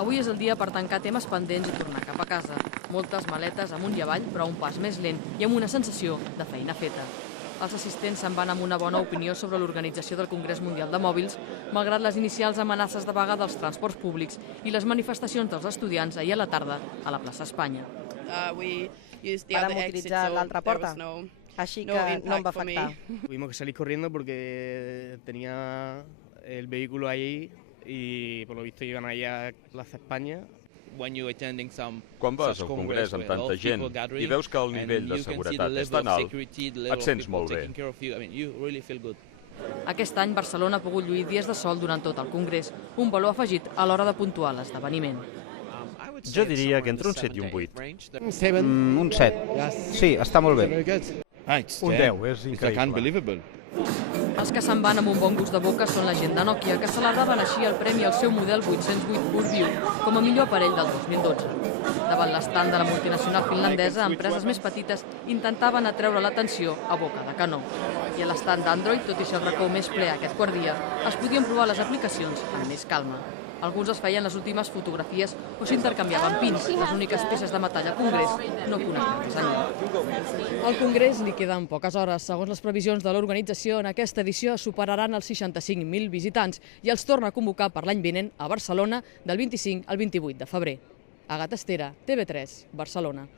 Avui és el dia per tancar temes pendents i tornar cap a casa. Moltes maletes amunt i avall, però a un pas més lent i amb una sensació de feina feta. Els assistents se'n van amb una bona opinió sobre l'organització del Congrés Mundial de Mòbils, malgrat les inicials amenaces de vaga dels transports públics i les manifestacions dels estudiants ahir a la tarda a la plaça Espanya. Vàrem utilitzar l'altra porta, així que no em va afectar. Tuvimos que salir corriendo porque tenía el vehículo ahí y por lo visto iban allá a Plaza España. Quan vas al congrés amb tanta gent i veus que el nivell de seguretat és tan alt, et sents molt bé. Aquest any Barcelona ha pogut lluir dies de sol durant tot el congrés, un valor afegit a l'hora de puntuar l'esdeveniment. Jo diria que entre un 7 i un 8. Un 7. Sí, està molt bé. Un 10, és increïble. Els que se'n van amb un bon gust de boca són la gent de Nokia, que celebraven així el premi al seu model 808 PureView com a millor aparell del 2012. Davant l'estant de la multinacional finlandesa, empreses més petites intentaven atreure l'atenció a boca de canó. I a l'estant d'Android, tot i ser el racó més ple aquest quart dia, es podien provar les aplicacions amb més calma. Alguns es feien les últimes fotografies o s'intercanviaven pins, les úniques peces de metall al Congrés no connectades enlloc. Al Congrés li queden poques hores. Segons les previsions de l'organització, en aquesta edició superaran els 65.000 visitants i els torna a convocar per l'any vinent a Barcelona del 25 al 28 de febrer. Agatha Estera, TV3, Barcelona.